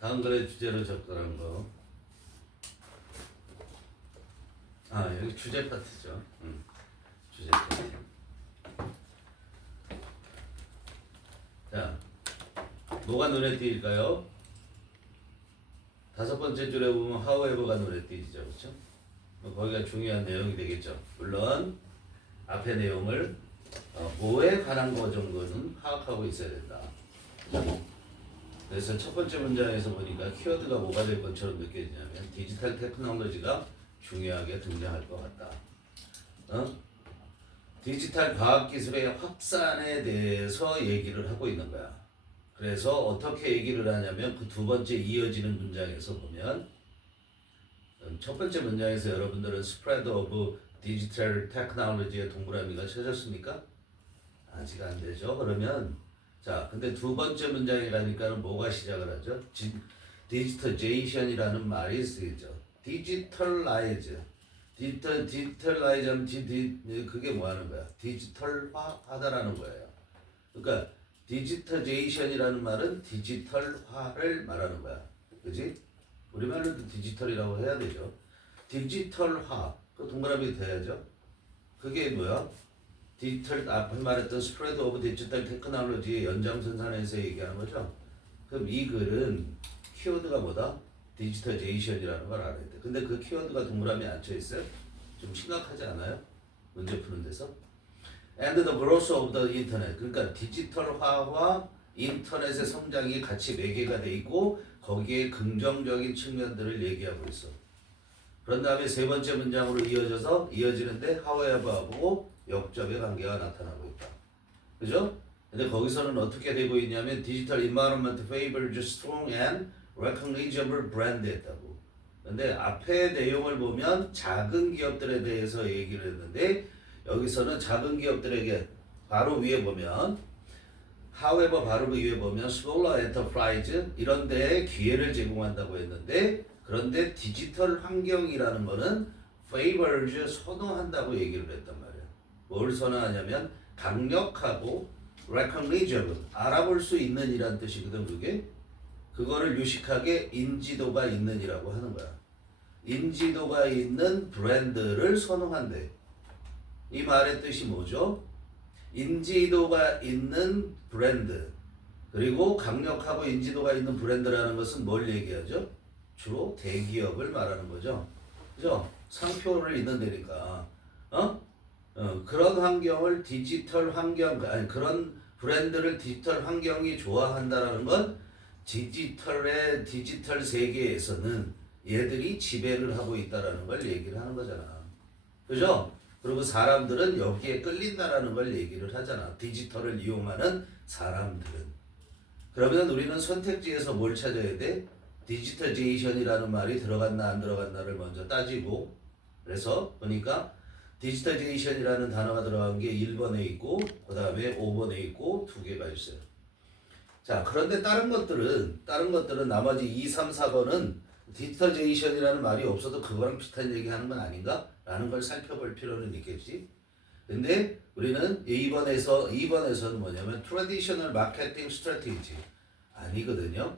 다음 글의 주제로 접근한 거. 여기 주제 파트죠. 주제 파트. 자, 뭐가 눈에 띄일까요? 다섯 번째 줄에 보면 however가 눈에 띄죠, 그렇죠? 거기가 중요한 내용이 되겠죠. 물론 앞의 내용을 뭐에 관한 거 정도는 파악하고 있어야 된다. 그래서 첫 번째 문장에서 보니까 키워드가 뭐가 될 것처럼 느껴지냐면 디지털 테크놀로지가 중요하게 등장할 것 같다. 디지털 과학기술의 확산에 대해서 얘기를 하고 있는 거야. 그래서 어떻게 얘기를 하냐면 그 두 번째 이어지는 문장에서 보면 첫 번째 문장에서 여러분들은 스프레드 오브 디지털 테크놀로지의 동그라미가 쳐졌습니까? 아직 안 되죠. 그러면 자, 근데 두 번째 문장이라니까는 뭐가 시작을 하죠? 디지털제이션이라는 말이 쓰이죠. 디지털라이즈. 디지털라이즈 하면 그게 뭐 하는 거야? 디지털화하다라는 거예요. 그러니까 디지털제이션이라는 말은 디지털화를 말하는 거야. 그지? 우리말로도 디지털이라고 해야 되죠. 디지털화. 그 동그라미 돼야죠. 그게 뭐야? 디지털 앞에 말했던 스프레드 오브 디지털 테크놀로지의 연장선상에서 얘기하는 거죠. 그럼 이 글은 키워드가 뭐다? 디지털제이션이라는 걸 알아야 돼. 근데 그 키워드가 동그라미 앉혀 있어요. 좀 심각하지 않아요? 문제 푸는 데서. And the growth of the internet. 그러니까 디지털화와 인터넷의 성장이 같이 매개가 돼 있고 거기에 긍정적인 측면들을 얘기하고 있어. 그런 다음에 세 번째 문장으로 이어지는데 however하고 역접의 관계가 나타나고 있다. 그죠? 근데 거기서는 어떻게 되고 있냐면 디지털 environment favors strong and recognizable brand 했다고. 근데 앞에 내용을 보면 작은 기업들에 대해서 얘기를 했는데 여기서는 작은 기업들에게 바로 위에 보면 however 바로 위에 보면 smaller enterprise 이런 데에 기회를 제공한다고 했는데 그런데 디지털 환경이라는 거는 favors 선호한다고 얘기를 했단 말이야. 뭘 선호하냐면 강력하고 recognizable 알아볼 수 있는 이란 뜻이거든. 그거를 유식하게 인지도가 있는 이라고 하는 거야. 인지도가 있는 브랜드를 선호한대. 이 말의 뜻이 뭐죠? 인지도가 있는 브랜드 그리고 강력하고 인지도가 있는 브랜드라는 것은 뭘 얘기하죠? 주로 대기업을 말하는 거죠. 그죠? 상표를 있는 데니까 그런 환경을 디지털 환경 그런 브랜드를 디지털 환경이 좋아한다라는 건 디지털 세계에서는 얘들이 지배를 하고 있다라는 걸 얘기를 하는 거잖아. 그죠? 그리고 사람들은 여기에 끌린다라는 걸 얘기를 하잖아. 디지털을 이용하는 사람들은. 그러면 우리는 선택지에서 뭘 찾아야 돼? 디지털제이션이라는 말이 들어갔나 안 들어갔나를 먼저 따지고 그래서 보니까 디지털제이션이라는 단어가 들어간 게 1번에 있고 그 다음에 5번에 있고 두 개가 있어요. 자, 그런데 다른 것들은 나머지 2, 3, 4번은 디지털제이션이라는 말이 없어도 그거랑 비슷한 얘기하는 건 아닌가? 라는 걸 살펴볼 필요는 있겠지. 근데 우리는 2번에서는 뭐냐면 트래디셔널 마케팅 스트래티지 아니거든요.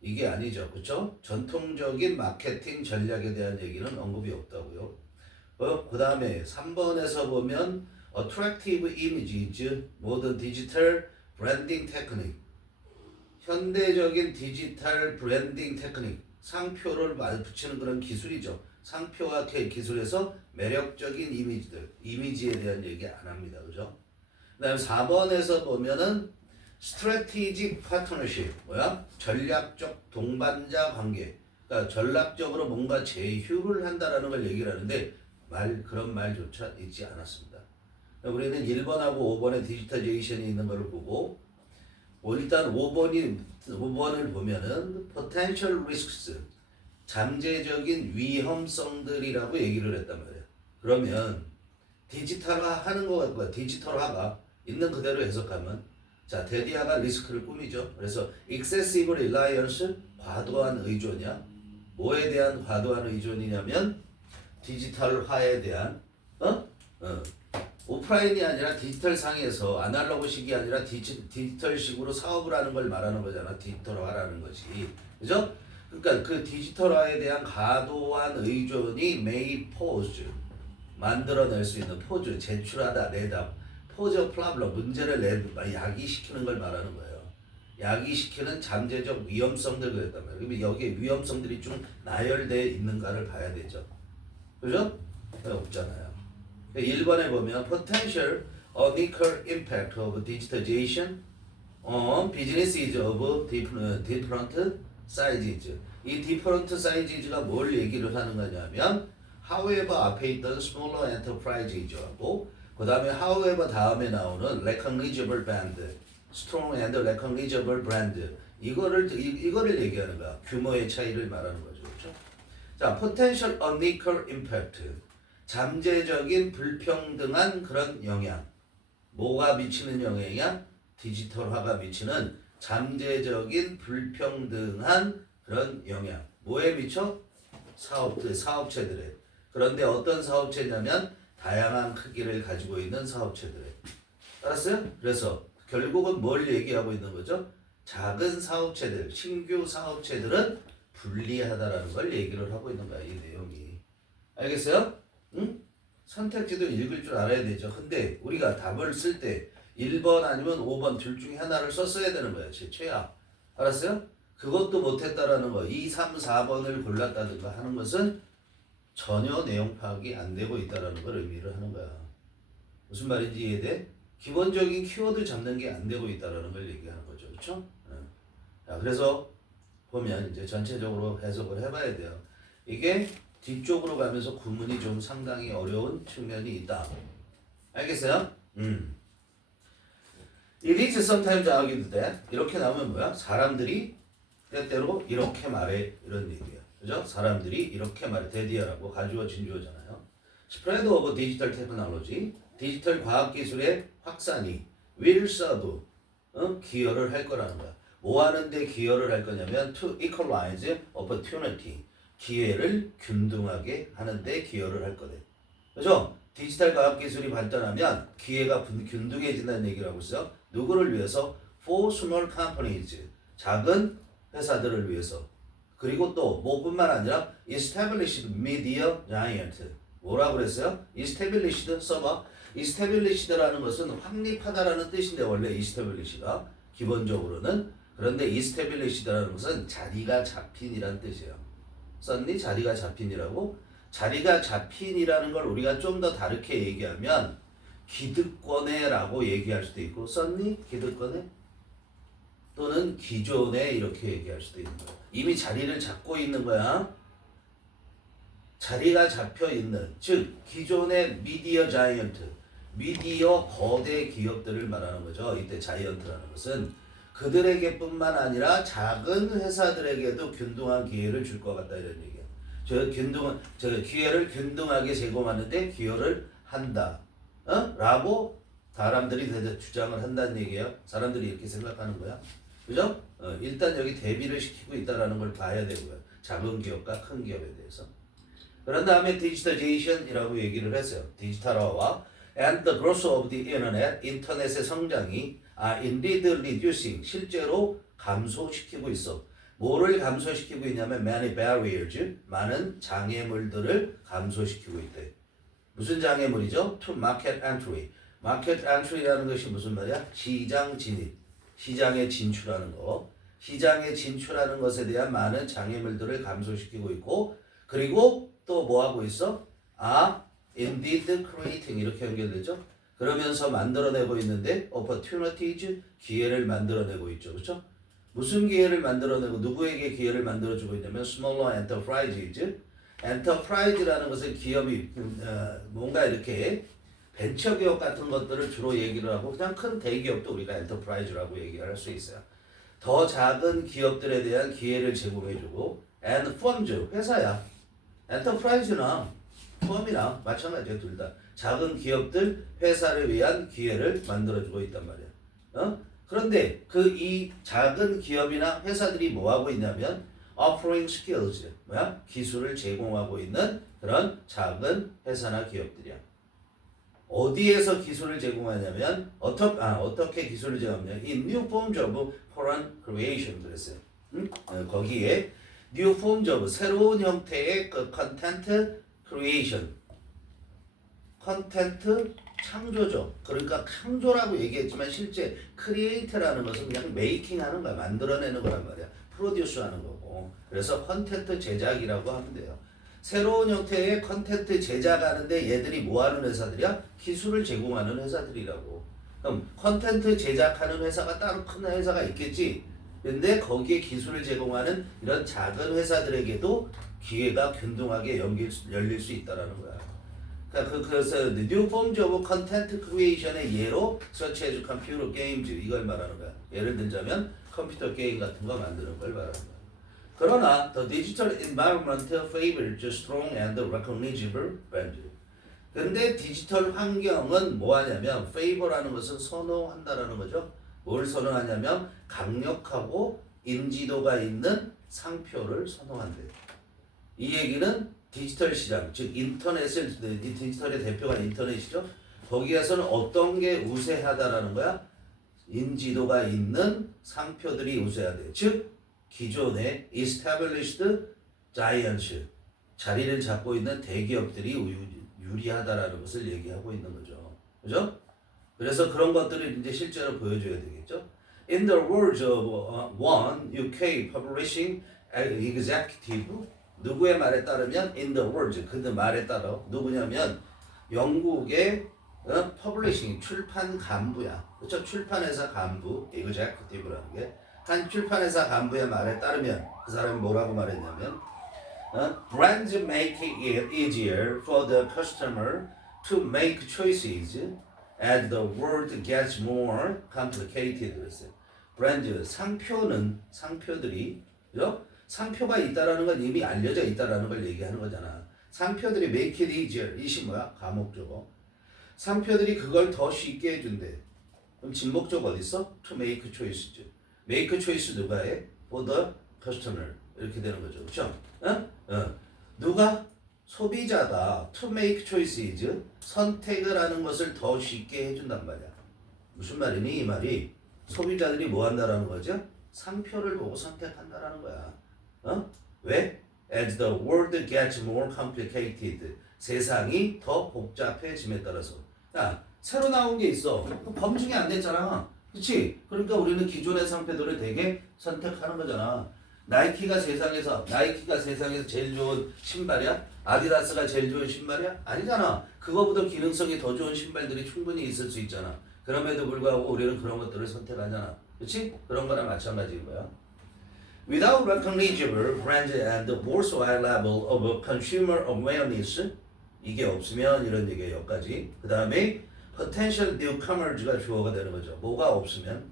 이게 아니죠. 그쵸? 전통적인 마케팅 전략에 대한 얘기는 언급이 없다고요. 그 다음에 3번에서 보면 attractive images, modern digital branding technique 현대적인 디지털 브랜딩 테크닉 상표를 붙이는 그런 기술이죠. 상표화 기술에서 매력적인 이미지에 대한 얘기 안 합니다. 그죠? 그 다음에 4번에서 보면은 strategic partnership, 전략적 동반자 관계. 그러니까 전략적으로 뭔가 제휴를 한다라는 걸 얘기를 하는데 그런 말조차 있지 않았습니다. 우리는 1번하고 5번에 디지털제이션이 있는 걸 보고 일단 5번을 보면은 potential risks 잠재적인 위험성들이라고 얘기를 했단 말이야. 그러면 디지털화 하는 거 같고요. 디지털화가 있는 그대로 해석하면 자, 데디아가 리스크를 꾸미죠. 그래서 excessive reliance 과도한 의존이야. 뭐에 대한 과도한 의존이냐면 디지털화에 대한 오프라인이 아니라 디지털상에서 아날로그식이 아니라 디지털식으로 사업을 하는 걸 말하는 거잖아. 디지털화라는 것이. 그죠? 그러니까 그 디지털화에 대한 과도한 의존이 메이 포즈 만들어낼 수 있는 포즈, 제출하다, 내다, 포즈 플라블러 문제를 야기시키는 걸 말하는 거예요. 야기시키는 잠재적 위험성들 그랬단 말이에요. 그러면 여기에 위험성들이 좀 나열되어 있는가를 봐야 되죠. 그죠? 없잖아요. 1번에 보면 potential unequal impact of digitization on businesses of different sizes. 이 different sizes가 뭘 얘기를 하는 거냐면 however 앞에 있던 smaller enterprises하고 그 다음에 however 다음에 나오는 recognizable brand, strong and recognizable brand 이거를 얘기하는 거야. 규모의 차이를 말하는 거죠. 그렇죠? 자, potential unequal impact. 잠재적인 불평등한 그런 영향. 뭐가 미치는 영향이야? 디지털화가 미치는 잠재적인 불평등한 그런 영향. 뭐에 미쳐? 사업체들에. 그런데 어떤 사업체냐면 다양한 크기를 가지고 있는 사업체들에. 알았어요? 그래서 결국은 뭘 얘기하고 있는 거죠? 작은 사업체들, 신규 사업체들은 불리하다라는 걸 얘기를 하고 있는 거야, 이 내용이. 알겠어요? 응? 선택지도 읽을 줄 알아야 되죠. 근데 우리가 답을 쓸 때 1번 아니면 5번 둘 중에 하나를 썼어야 되는 거야. 최악. 알았어요? 그것도 못했다라는 거. 2, 3, 4번을 골랐다든가 하는 것은 전혀 내용 파악이 안 되고 있다라는 걸 의미를 하는 거야. 무슨 말인지 이해돼? 기본적인 키워드 잡는 게 안 되고 있다라는 걸 얘기하는 거죠. 그렇죠? 자, 그래서 보면 이제 전체적으로 해석을 해봐야 돼요. 이게 뒤쪽으로 가면서 구문이 좀 상당히 어려운 측면이 있다. 알겠어요? It is sometimes argued that 이렇게 나오면 뭐야? 사람들이 때때로 이렇게 말해 이런 얘기야. 그죠? 사람들이 이렇게 말해. 대디어라고 가주어 진주어잖아요. Spread of digital technology 디지털 과학기술의 확산이 will serve 기여를 할 거라는 거야. 뭐 하는데 기여를 할 거냐면 to equalize opportunity 기회를 균등하게 하는데 기여를 할 거래. 그죠? 디지털 과학기술이 발전하면 기회가 균등해진다는 얘기를 하고 있어요. 누구를 위해서? For small companies 작은 회사들을 위해서. 그리고 또 뭐뿐만 아니라 established media giant 뭐라고 그랬어요? established 써봐. established라는 것은 확립하다라는 뜻인데 원래 established가 기본적으로는. 그런데 established라는 것은 자리가 잡힌이라는 뜻이에요. 썼니? 자리가 잡힌이라고? 자리가 잡힌이라는 걸 우리가 좀 더 다르게 얘기하면 기득권에라고 얘기할 수도 있고 썼니? 기득권에? 또는 기존에 이렇게 얘기할 수도 있는 거야. 이미 자리를 잡고 있는 거야. 자리가 잡혀 있는 즉 기존의 미디어 자이언트 미디어 거대 기업들을 말하는 거죠. 이때 자이언트라는 것은 그들에게뿐만 아니라 작은 회사들에게도 균등한 기회를 줄 것 같다 이런 얘기야. 저 기회를 균등하게 제공하는데 기여를 한다. 라고 사람들이 주장을 한다는 얘기예요. 사람들이 이렇게 생각하는 거야. 그죠? 일단 여기 대비를 시키고 있다라는 걸 봐야 되고요. 작은 기업과 큰 기업에 대해서. 그런 다음에 디지털제이션이라고 얘기를 했어요. 디지털화와 and the growth of the internet, 인터넷의 성장이 indeed reducing, 실제로 감소시키고 있어. 뭐를 감소시키고 있냐면 many barriers, 많은 장애물들을 감소시키고 있대. 무슨 장애물이죠? To market entry. market entry라는 것이 무슨 말이야? 시장 진입, 시장에 진출하는 거. 시장에 진출하는 것에 대한 많은 장애물들을 감소시키고 있고 그리고 또 뭐 하고 있어? indeed creating 이렇게 연결되죠. 그러면서 만들어내고 있는데 opportunities 기회를 만들어내고 있죠. 그렇죠? 무슨 기회를 만들어내고 누구에게 기회를 만들어주고 있냐면 smaller enterprises. enterprise라는 것은 기업이 뭔가 이렇게 벤처기업 같은 것들을 주로 얘기를 하고 그냥 큰 대기업도 우리가 enterprise라고 얘기를 할 수 있어요. 더 작은 기업들에 대한 기회를 제공해주고 and firms 회사야. enterprise나 펌이랑 마찬가지야. 둘 다 작은 기업들 회사를 위한 기회를 만들어주고 있단 말이야. 그런데 이 작은 기업이나 회사들이 뭐 하고 있냐면 offering skills 뭐야? 기술을 제공하고 있는 그런 작은 회사나 기업들이야. 어디에서 기술을 제공하냐면 어떻게 기술을 제공하냐? 이 new forms of foreign creation 그랬어요. 거기에 new forms of 새로운 형태의 그 content creation, 컨텐트 창조죠. 그러니까 창조라고 얘기했지만 실제 create라는 것은 그냥 making 하는 거야. 만들어내는 거란 말이야. produce 하는 거고. 그래서 컨텐트 제작이라고 하면 돼요. 새로운 형태의 컨텐트 제작하는데 얘들이 뭐 하는 회사들이야? 기술을 제공하는 회사들이라고. 그럼 컨텐트 제작하는 회사가 따로 큰 회사가 있겠지. 근데 거기에 기술을 제공하는 이런 작은 회사들에게도 기회가 균등하게 열릴 수 있다라는 거야. 그래서 new forms of content creation의 예로 such as computer games 이걸 말하는 거야. 예를 들자면 컴퓨터 게임 같은 거 만드는 걸 말하는 거야. 그러나 the digital environment favors strong and recognizable brand. 근데 디지털 환경은 뭐 하냐면 favor라는 것은 선호한다라는 거죠. 뭘 선호하냐면 강력하고 인지도가 있는 상표를 선호한대. 이 얘기는 디지털 시장, 즉 인터넷을 이 디지털의 대표가 인터넷이죠. 거기에서는 어떤 게 우세하다라는 거야? 인지도가 있는 상표들이 우세하대. 즉 기존의 established giants 자리를 잡고 있는 대기업들이 유리하다라는 것을 얘기하고 있는 거죠. 그죠? 그래서 그런 것들을 이제 실제로 보여줘야 되겠죠. In the words of one UK publishing executive, 누구의 말에 따르면 in the words, 그들 말에 따라 누구냐면 영국의 퍼블리싱 출판 간부야. 그렇죠? 출판회사 간부, executive라는 게 한 출판회사 간부의 말에 따르면 그 사람이 뭐라고 말했냐면 brands make it easier for the customer to make choices as the world gets more complicated. 그랬어요. 브랜드, 상표들이 그죠? 상표가 있다라는 건 이미 알려져 있다라는 걸 얘기하는 거잖아. 상표들이 make it easier. 이시 뭐야? 가목적어. 상표들이 그걸 더 쉽게 해준대. 그럼 진목적 어디 있어? To make choices. make choice 누가 해? For the customer. 이렇게 되는 거죠. 그렇죠? 누가? 소비자가 to make choices. 선택을 하는 것을 더 쉽게 해준단 말이야. 무슨 말이니? 이 말이 소비자들이 뭐 한다라는 거죠? 상표를 보고 선택한다라는 거야. 왜? As the world gets more complicated. 세상이 더 복잡해짐에 따라서. 야, 새로 나온 게 있어. 검증이 안 됐잖아. 그치? 그러니까 우리는 기존의 상표들을 되게 선택하는 거잖아. 나이키가 세상에서 제일 좋은 신발이야? 아디다스가 제일 좋은 신발이야? 아니잖아. 그거보다 기능성이 더 좋은 신발들이 충분히 있을 수 있잖아. 그럼에도 불구하고 우리는 그런 것들을 선택하잖아. 그치? 그런 거랑 마찬가지인 거야. Without recognizable brand and worldwide level of consumer awareness, 이게 없으면 이런 얘기예요. 여기까지. 그 다음에 potential newcomers가 주어가 되는 거죠. 뭐가 없으면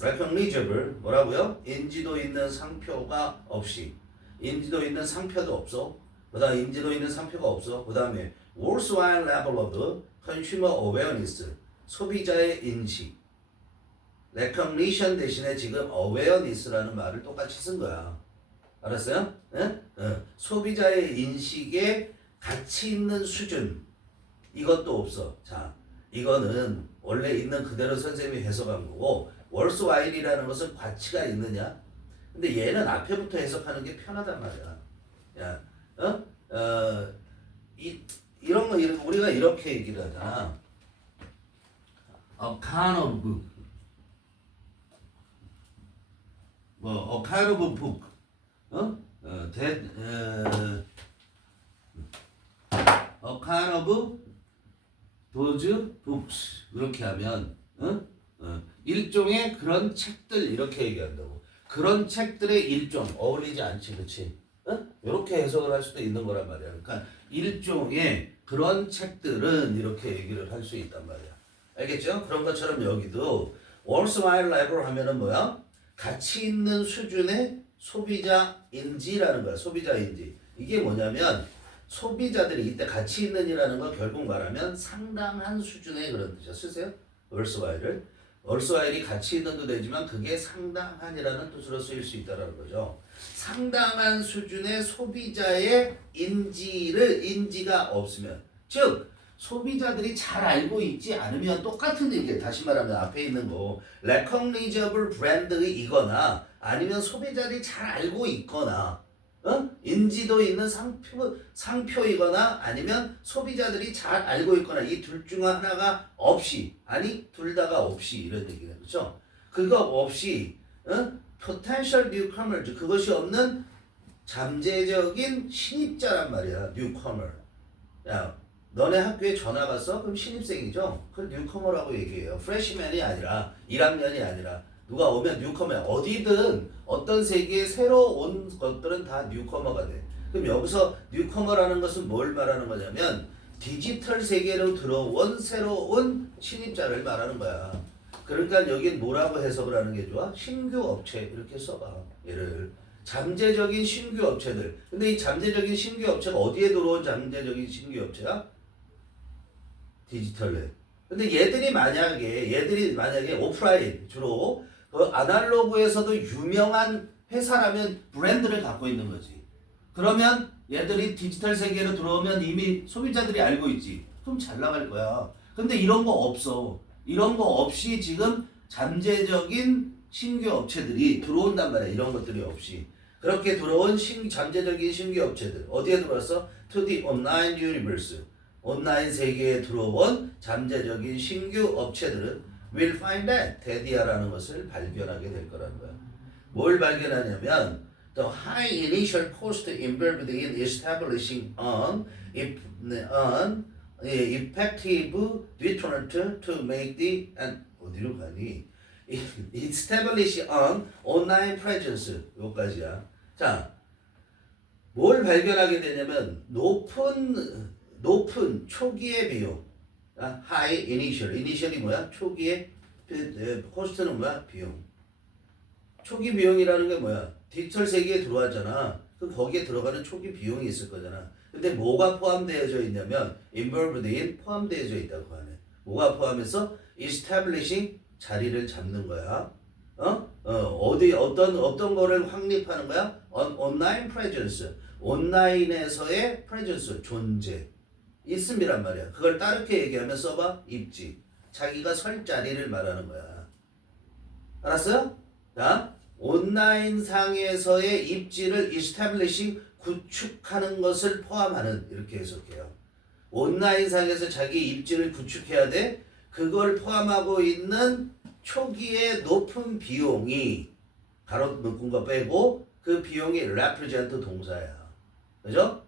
recognizable 뭐라고요? 인지도 있는 상표가 없이. 인지도 있는 상표도 없어. 그 다음 인지도 있는 상표가 없어. 그 다음에 worldwide level of consumer awareness, 소비자의 인식. recognition 대신에 지금 awareness라는 말을 똑같이 쓴 거야. 알았어요? 소비자의 인식에 가치 있는 수준. 이것도 없어. 자, 이거는 원래 있는 그대로 선생님이 해석한 거고, worldwide이라는 것은 가치가 있느냐? 근데 얘는 앞에부터 해석하는 게 편하단 말이야. 야, 이런 거 우리가 이렇게 얘기를 하잖아. A kind of book. a kind of book. a kind of those books. 이렇게 하면, 일종의 그런 책들 이렇게 얘기한다고. 그런 책들의 일종 어울리지 않지, 그렇지? 이렇게 해석을 할 수도 있는 거란 말이야. 그러니까 일종의 그런 책들은 이렇게 얘기를 할 수 있단 말이야. 알겠죠? 그런 것처럼 여기도 worldwide level 하면은 뭐야? 가치 있는 수준의 소비자인지라는 거야. 소비자인지. 이게 뭐냐면 소비자들이 이때 가치 있는이라는 건 결국 말하면 상당한 수준의 그런 뜻이야. 쓰세요. worldwide를. worldwide이 가치 있는도 되지만 그게 상당한이라는 뜻으로 쓰일 수 있다는 거죠. 상당한 수준의 소비자의 인지가 없으면, 즉 소비자들이 잘 알고 있지 않으면 똑같은 얘기예요. 다시 말하면 앞에 있는 거 recognizable 브랜드이거나 아니면 소비자들이 잘 알고 있거나 인지도 있는 상표이거나 아니면 소비자들이 잘 알고 있거나 이 둘 중 하나가 없이 아니 둘 다가 없이 이런 얘기는 그렇죠? 그거 없이 potential newcomers 그것이 없는 잠재적인 신입자란 말이야. newcomer. 야 너네 학교에 전화 갔어? 그럼 신입생이죠? 그걸 뉴커머라고 얘기해요. 프레시맨이 아니라 1학년이 아니라 누가 오면 뉴커머야. 어디든 어떤 세계에 새로 온 것들은 다 뉴커머가 돼. 그럼 여기서 뉴커머라는 것은 뭘 말하는 거냐면 디지털 세계로 들어온 새로운 신입자를 말하는 거야. 그러니까 여긴 뭐라고 해석을 하는 게 좋아? 신규 업체 이렇게 써봐. 얘를 잠재적인 신규 업체들. 근데 이 잠재적인 신규 업체가 어디에 들어온 잠재적인 신규 업체야? 디지털 랩. 근데 얘들이 만약에 오프라인 주로 그 아날로그에서도 유명한 회사라면 브랜드를 갖고 있는 거지. 그러면 얘들이 디지털 세계로 들어오면 이미 소비자들이 알고 있지. 그럼 잘 나갈 거야. 근데 이런 거 없어. 이런 거 없이 지금 잠재적인 신규 업체들이 들어온단 말이야. 이런 것들이 없이. 그렇게 들어온 잠재적인 신규 업체들. 어디에 들어왔어? To the online universe. 온라인 세계에 들어온 잠재적인 신규 업체들은 will find that 데디아라는 것을 발견하게 될 거라는 거야. 뭘 발견하냐면 the high initial cost involved in establishing an effective deterrent to make the 어디로 가니? establish an online presence 요까지야. 자, 뭘 발견하게 되냐면 높은 초기의 비용. high initial이 뭐야? 초기의 코스트는 뭐야? 비용. 초기 비용이라는 게 뭐야? 디지털 세계에 들어왔잖아. 거기에 들어가는 초기 비용이 있을 거잖아. 근데 뭐가 포함되어져 있냐면 involved in 포함되어져 있다고 그 안에. 뭐가 포함해서 establishing 자리를 잡는 거야. 어떤 거를 확립하는 거야? 온라인 프레젠스. 온라인에서의 프레젠스 존재. 있음이란 말이야. 그걸 다르게 얘기하면 써봐. 입지. 자기가 설 자리를 말하는 거야. 알았어요? 자, 온라인 상에서의 입지를 establishing 구축하는 것을 포함하는 이렇게 해석해요. 온라인 상에서 자기 입지를 구축해야 돼. 그걸 포함하고 있는 초기의 높은 비용이 가로 묶은 거 빼고 그 비용이 represent 동사야. 그죠?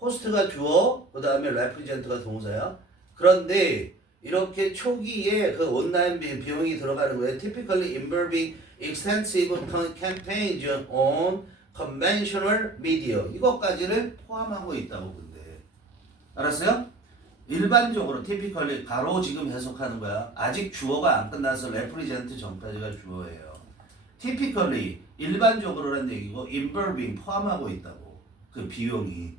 호스트가 주어, 그 다음에 represent가 동사야. 그런데 이렇게 초기에 그 온라인 비용이 들어가는 거예요. Typically involving extensive campaigns on conventional media. 이것까지를 포함하고 있다고 본대. 알았어요? 일반적으로 typically 가로 지금 해석하는 거야. 아직 주어가 안 끝나서 represent 전까지가 주어예요. typically 일반적으로라는 얘기고 involving 포함하고 있다고. 그 비용이.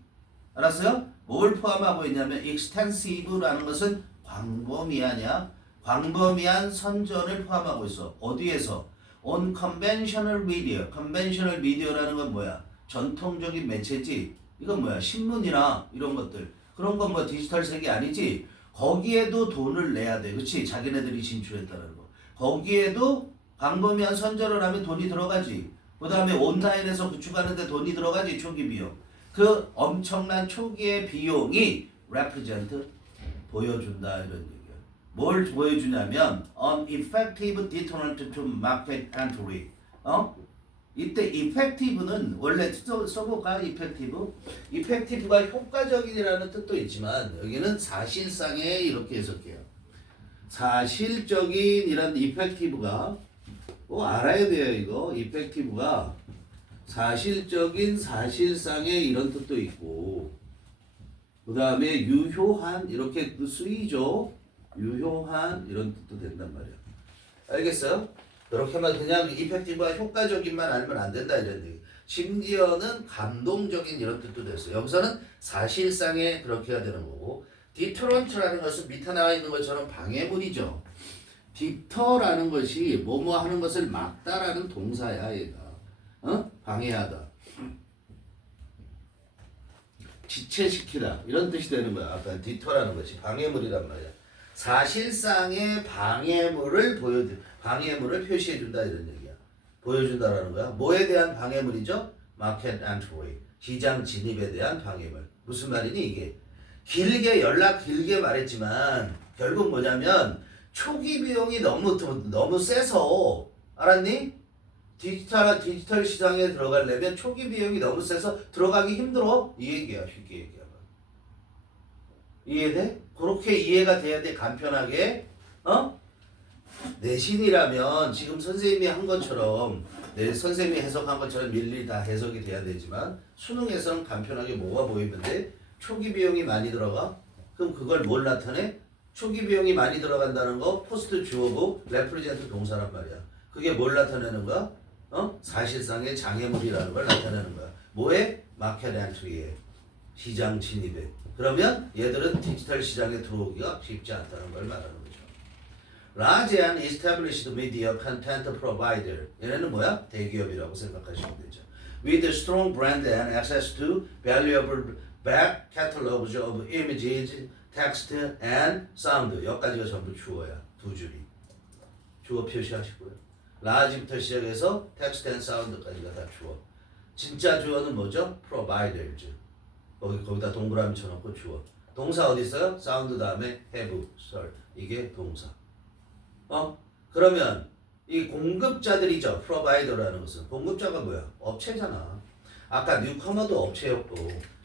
알았어요? 뭘 포함하고 있냐면 extensive라는 것은 광범위하냐? 광범위한 선전을 포함하고 있어. 어디에서? On conventional media. conventional media라는 건 뭐야? 전통적인 매체지. 이건 뭐야? 신문이나 이런 것들. 그런 건 뭐 디지털 세계 아니지? 거기에도 돈을 내야 돼. 그치? 자기네들이 진출했다는 거. 거기에도 광범위한 선전을 하면 돈이 들어가지. 그 다음에 온라인에서 구축하는데 돈이 들어가지. 초기 비용. 그 엄청난 초기의 비용이 represent 보여준다 이런 얘기야. 뭘 보여주냐면 an effective deterrent to market entry. 이때 effective는 원래 써볼까? effective가 효과적인이라는 뜻도 있지만 여기는 사실상의 이렇게 해석해요. 사실적인이란 effective가 꼭 알아야 돼요. 이거 effective가 사실적인, 사실상의 이런 뜻도 있고 그 다음에 유효한 이렇게 쓰이죠. 유효한 이런 뜻도 된단 말이야. 알겠어요? 그렇게만 그냥 이펙티브가 효과적인만 알면 안 된다 이런 얘기. 심지어는 감동적인 이런 뜻도 됐어요. 여기서는 사실상의 그렇게 해야 되는 거고 디터런트라는 것은 밑에 나와 있는 것처럼 방해물이죠. 디터라는 것이 뭐뭐 하는 것을 막다라는 동사야 얘가. 방해하다. 지체시키다 이런 뜻이 되는 거야. 아까 디터라는 것이 방해물이란 말이야. 사실상의 방해물을 표시해준다 이런 얘기야. 보여준다라는 거야. 뭐에 대한 방해물이죠? 마켓 엔트리, 시장 진입에 대한 방해물. 무슨 말이니 이게? 길게 말했지만 결국 뭐냐면 초기 비용이 너무 세서 알았니? 디지털 시장에 들어가려면 초기 비용이 너무 세서 들어가기 힘들어. 이 얘기야. 쉽게 얘기하면. 이해돼? 그렇게 이해가 돼야 돼. 간편하게. 내신이라면 지금 선생님이 한 것처럼 선생님이 해석한 것처럼 일일이 다 해석이 돼야 되지만 수능에서는 간편하게 뭐가 보이면 돼? 초기 비용이 많이 들어가? 그럼 그걸 뭘 나타내? 초기 비용이 많이 들어간다는 거 포스트 주어고 레프리젠트 동사란 말이야. 그게 뭘 나타내는 거야? 사실상의 장애물이라는 걸 나타내는 거야. 뭐에? 마켓 엔트리에, 시장 진입에. 그러면 얘들은 디지털 시장에 들어오기가 쉽지 않다는 걸 말하는 거죠. Large and established media content provider. 얘네는 뭐야? 대기업이라고 생각하시면 되죠. With strong brand and access to valuable back catalogs of images, text, and sound. 여기까지가 전부 주어야. 두 줄이. 주어 표시하시고요. large부터 시작해서 text and sound까지가 다 주어. 진짜 주어는 뭐죠? providers. 거기다 동그라미 쳐놓고 주어. 동사 어디 있어요? sound 다음에 have, sir. 이게 동사. 그러면 이 공급자들이죠. provider라는 것은. 공급자가 뭐야? 업체잖아. 아까 뉴커머도 업체였고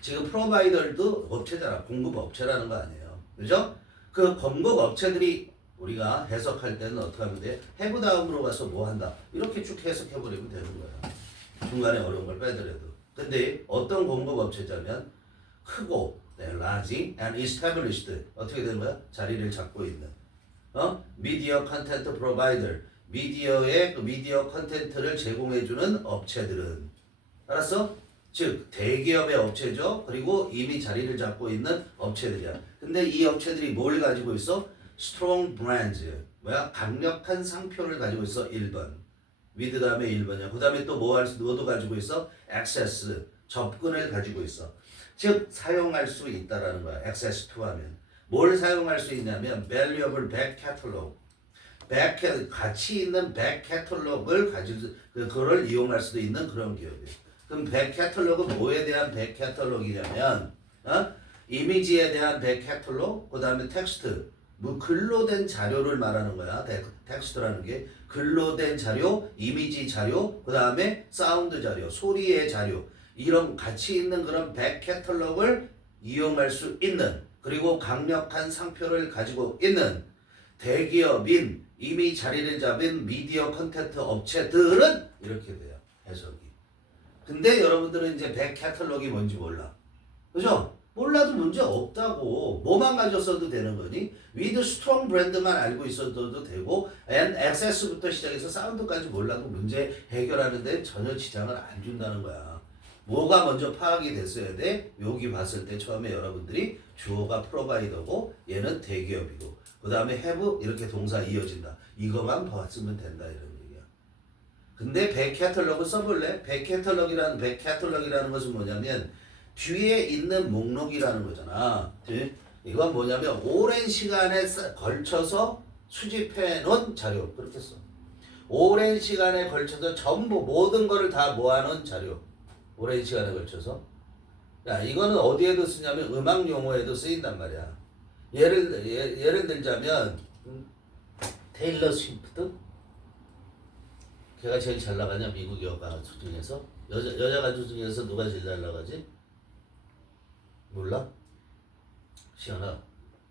지금 프로바이더도 업체잖아. 공급업체라는 거 아니에요. 그죠? 그 공급업체들이 우리가 해석할 때는 어떻게 하면 돼? have 다음으로 가서 뭐 한다. 이렇게 쭉 해석해버리면 되는 거야. 중간에 어려운 걸 빼더라도. 근데 어떤 공급업체자면 크고 large and established 어떻게 되는 거야? 자리를 잡고 있는 미디어 컨텐트 프로바이더 미디어의 그 미디어 컨텐트를 제공해주는 업체들은 알았어? 즉 대기업의 업체죠. 그리고 이미 자리를 잡고 있는 업체들이야. 근데 이 업체들이 뭘 가지고 있어? strong brands 뭐야? 강력한 상표를 가지고 있어. 1번 with 다음에 1번이야. 그 다음에 또 뭐도 가지고 있어? access 접근을 가지고 있어. 즉 사용할 수 있다라는 거야. access to 하면 뭘 사용할 수 있냐면 valuable back catalog 가치 있는 back catalog을 가지고 그거를 이용할 수도 있는 그런 기업이에요. 그럼 back catalog은 뭐에 대한 back catalog이냐면 이미지에 대한 back catalog 그 다음에 텍스트 뭐 글로 된 자료를 말하는 거야. 텍스트라는 게 글로 된 자료, 이미지 자료, 그 다음에 사운드 자료, 소리의 자료 이런 가치 있는 그런 백 캐탈로그를 이용할 수 있는 그리고 강력한 상표를 가지고 있는 대기업인 이미 자리를 잡은 미디어 컨텐트 업체들은 이렇게 돼요. 해석이. 근데 여러분들은 이제 백 캐탈로그가 뭔지 몰라. 그죠? 몰라도 문제 없다고. 뭐만 가졌어도 되는 거니? with strong 브랜드만 알고 있어도 되고 and access부터 시작해서 사운드까지 몰라도 문제 해결하는데 전혀 지장을 안 준다는 거야. 뭐가 먼저 파악이 됐어야 돼? 여기 봤을 때 처음에 여러분들이 주어가 프로바이더고 얘는 대기업이고 그 다음에 have 이렇게 동사 이어진다. 이거만 봤으면 된다 이런 얘기야. 근데 백캐털로그 써볼래? 백캐털로그라는 것은 뭐냐면 뒤에 있는 목록이라는 거잖아. 이건 뭐냐면 오랜 시간에 걸쳐서 수집해 놓은 자료. 그렇게 써. 오랜 시간에 걸쳐서 전부 모든 거를 다 모아놓은 자료. 오랜 시간에 걸쳐서. 야, 이거는 어디에도 쓰냐면 음악 용어에도 쓰인단 말이야. 예를 들자면 테일러 스위프트? 걔가 제일 잘 나가냐? 미국 여가수 중에서? 여자 가수 중에서 누가 제일 잘 나가지? 몰라? 시연아.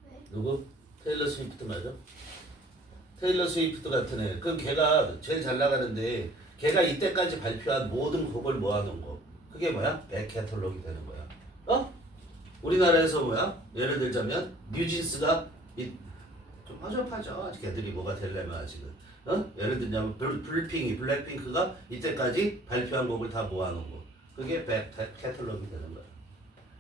네. 누구? 테일러 스위프트 맞아? 테일러 스위프트 같은 애. 그럼 걔가 제일 잘 나가는데 걔가 이때까지 발표한 모든 곡을 모아놓은 거. 그게 뭐야? 백캐털로그이 되는 거야. 우리나라에서 뭐야? 예를 들자면 뉴진스가 좀 허접하죠. 걔들이 뭐가 되려면 아직은. 예를 들자면 블랙핑크가 이때까지 발표한 곡을 다 모아놓은 거. 그게 백캐털로그이 되는 거야.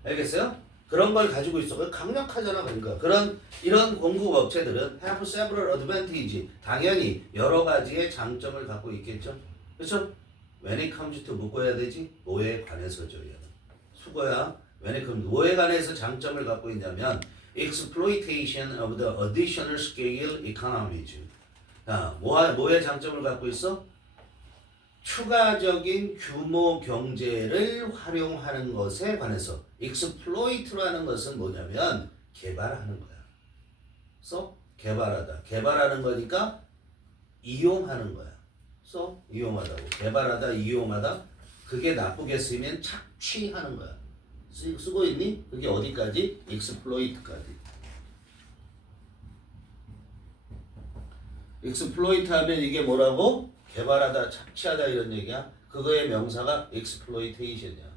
알겠어요? 그런 걸 가지고 있어. 강력하잖아. 그러니까 이런 공급 업체들은 have several advantage. 당연히 여러 가지의 장점을 갖고 있겠죠. 그렇죠? When it comes to 뭐고 해야 되지? 뭐에 관해서죠. 얘는. 수거야. 왜냐 그럼 뭐에 관해서 장점을 갖고 있냐면 exploitation of the additional scale economies. 뭐의 장점을 갖고 있어? 추가적인 규모 경제를 활용하는 것에 관해서 exploit라는 것은 뭐냐면 개발하는 거야. 그래서 개발하다. 개발하는 거니까 이용하는 거야. 그래서 이용하다고. 개발하다, 이용하다. 그게 나쁘게 쓰이면 착취하는 거야. 쓰고 있니? 그게 어디까지? exploit까지. exploit 하면 이게 뭐라고? 개발하다, 착취하다 이런 얘기야. 그거의 명사가 exploitation이야.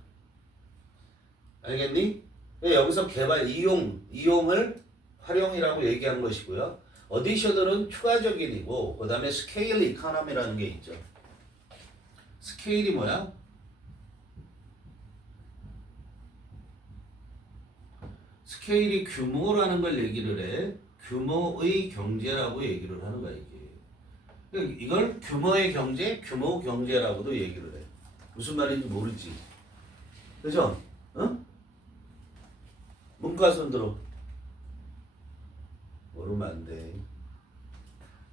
알겠니? 여기서 개발, 이용을 활용이라고 얘기한 것이고요. 어디셔널은 추가적인이고 그 다음에 스케일 이코노미라는 게 있죠. 스케일이 뭐야? 스케일이 규모라는 걸 얘기를 해. 규모의 경제라고 얘기를 하는 거야 이게. 이걸 규모의 경제, 규모 경제라고도 얘기를 해. 무슨 말인지 모르지. 그죠? 어? 문과 손들어. 모르면 안 돼.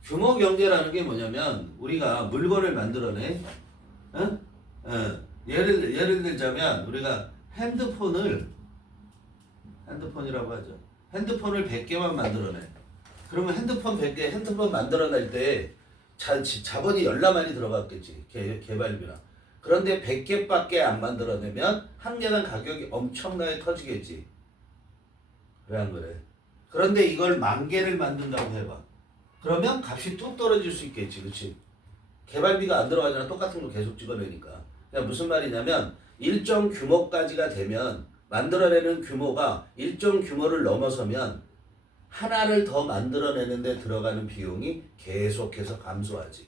규모 경제라는 게 뭐냐면 우리가 물건을 만들어내. 어? 예를 들자면 우리가 핸드폰이라고 하죠. 핸드폰을 100개만 만들어내. 그러면 핸드폰 100개, 핸드폰 만들어낼 때 자본이 열나많이 들어갔겠지. 개발비나. 그런데 100개밖에 안 만들어내면 한 개당 가격이 엄청나게 커지겠지. 왜 안 그래? 그런데 이걸 10,000개를 만든다고 해봐. 그러면 값이 뚝 떨어질 수 있겠지. 그치? 개발비가 안 들어가잖아. 똑같은 거 계속 찍어내니까. 그러니까 무슨 말이냐면 일정 규모까지가 되면 만들어내는 규모가 일정 규모를 넘어서면 하나를 더 만들어내는데 들어가는 비용이 계속해서 감소하지.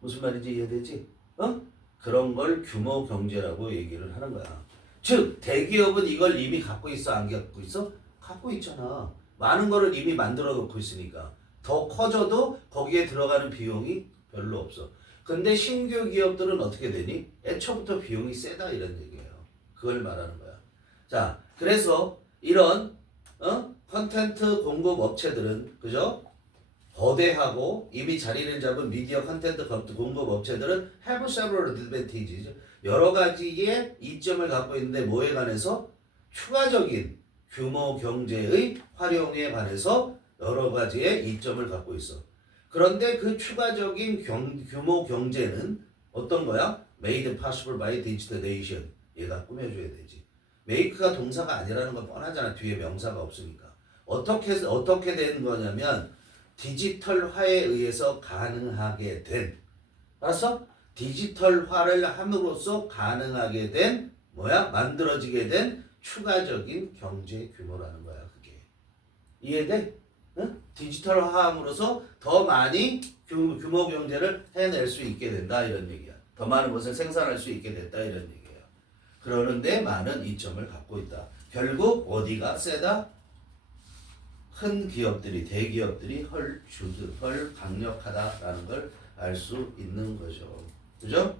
무슨 말인지 이해되지? 그런 걸 규모 경제라고 얘기를 하는 거야. 즉 대기업은 이걸 이미 갖고 있어 안 갖고 있어? 갖고 있잖아. 많은 거를 이미 만들어 놓고 있으니까 더 커져도 거기에 들어가는 비용이 별로 없어. 근데 신규 기업들은 어떻게 되니? 애초부터 비용이 세다 이런 얘기예요. 그걸 말하는 거야. 자, 그래서 이런 컨텐츠 공급 업체들은 그죠? 거대하고 이미 자리를 잡은 미디어 컨텐츠 공급 업체들은 have several advantages. 여러 가지의 이점을 갖고 있는데 뭐에 관해서? 추가적인 규모 경제의 활용에 관해서 여러 가지의 이점을 갖고 있어. 그런데 그 추가적인 규모 경제는 어떤 거야? Made possible by digitalization. 얘가 꾸며줘야 되지. make가 동사가 아니라는 건 뻔하잖아. 뒤에 명사가 없으니까. 어떻게 된 거냐면 디지털화에 의해서 가능하게 된. 알았어? 디지털화를 함으로써 가능하게 된 만들어지게 된 추가적인 경제 규모라는 거야. 그게. 이해돼? 응? 디지털화함으로써 더 많이 규모 경제를 해낼 수 있게 된다 이런 얘기야. 더 많은 것을 생산할 수 있게 됐다 이런 얘기야. 그러는데 많은 이점을 갖고 있다. 결국 어디가 세다? 큰 기업들이, 대기업들이 헐 강력하다라는 걸 알 수 있는 거죠. 그죠?